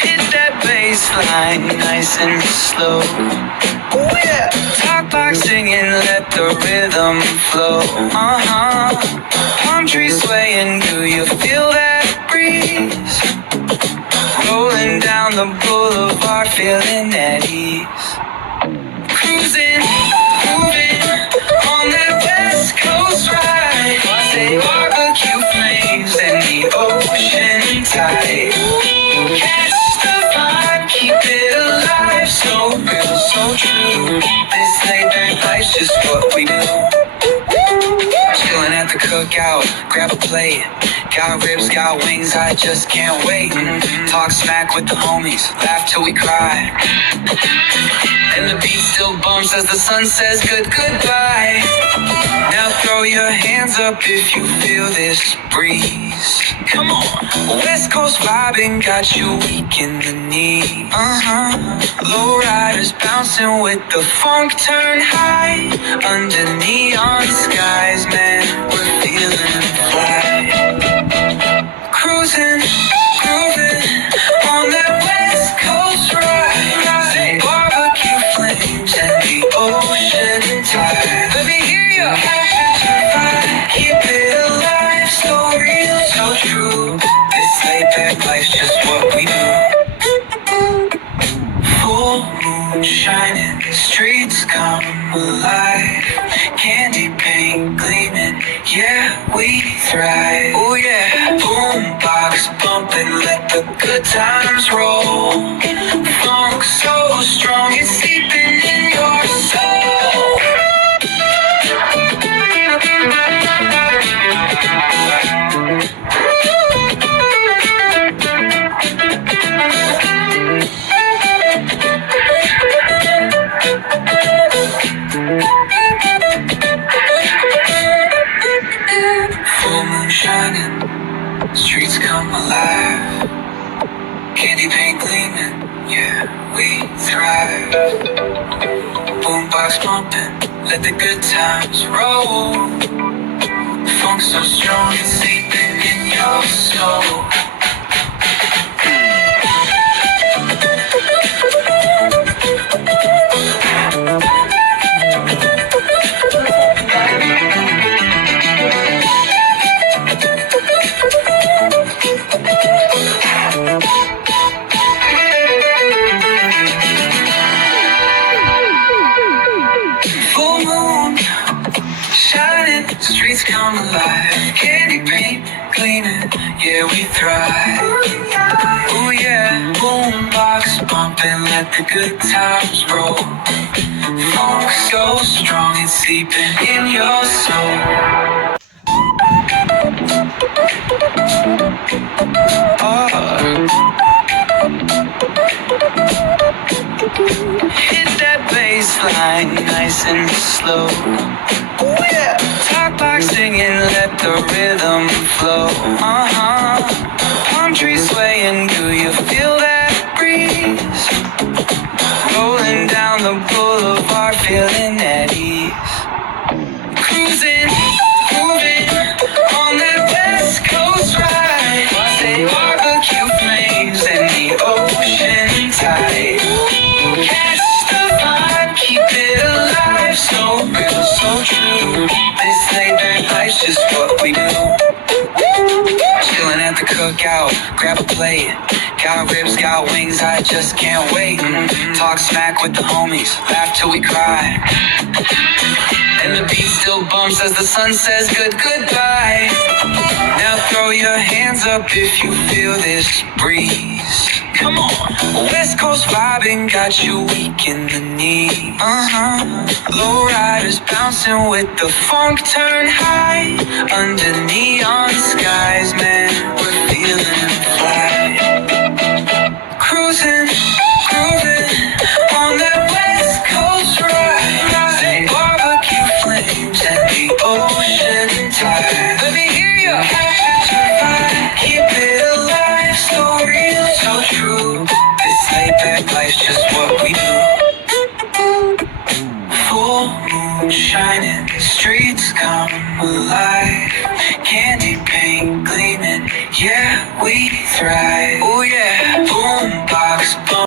Hit that bass line nice and slow. Oh yeah. Talk like singing, let the rhythm flow. Palm trees swaying, do you feel that breeze? Rolling down the boulevard, feeling at ease. Cruising, moving on that West Coast ride. Say barbecue flames and the ocean tide. Catch the vibe, keep it alive. So real, so true. This laid back life's just what we do. Chilling at the cookout, grab a plate. Got ribs, got wings, I just can't wait. Talk smack with the homies, laugh till we cry. And the beat still bumps as the sun says goodbye. Now throw your hands up if you feel this breeze. Come on. West Coast vibing got you weak in the knee. Low riders bouncing with the funk turn high. Under neon skies, man, we're feeling fly. Cruising, grooving on that West Coast ride. Say barbecue flames and the ocean tide. Let me hear ya. Keep it alive, so real, so true. This laid back life's just what we do. Full moon shining, the streets come alive. Candy paint gleaming, yeah, we thrive. Oh yeah, boombox bumping, let the good times roll. Funk so strong, it's seeping in your soul. Full moon shining, streets come alive. Candy paint gleaming, yeah, we thrive. Boombox bumping, let the good times roll. Funk so strong, it's seeping in your soul. Streets come alive, candy paint gleaming, yeah, we thrive. Oh yeah, boombox bumping, let the good times roll. Funk so strong, it's seeping in your soul. Hit that bass line nice and slow. Oh yeah. Talk like singing, let the rhythm flow. Palm trees swaying, do you feel that breeze? Rolling down the boulevard, feeling at ease. Cruising, moving on that West Coast ride. Say barbecue flames and the ocean tide. Catch the vibe, keep it alive. So real, so true. This laid back life's just what we do. Chilling at the cookout, grab a plate. Got ribs, got wings, I just can't wait. Talk smack with the homies, laugh till we cry. And the beat still bumps as the sun says goodbye. Now throw your hands up if you feel this breeze. Come on. West Coast vibing got you weak in the knee. Low riders bouncing with the funk turn high. Under neon skies, man, we're feeling fly. Cruising, grooving on that West Coast ride. Say barbecue flames and the ocean tide. Let me hear ya. Keep it alive, so real, so true. This laid back life's just what we do. Full moon shining, streets come alive. Candy paint gleaming, yeah, we thrive. Oh yeah, boombox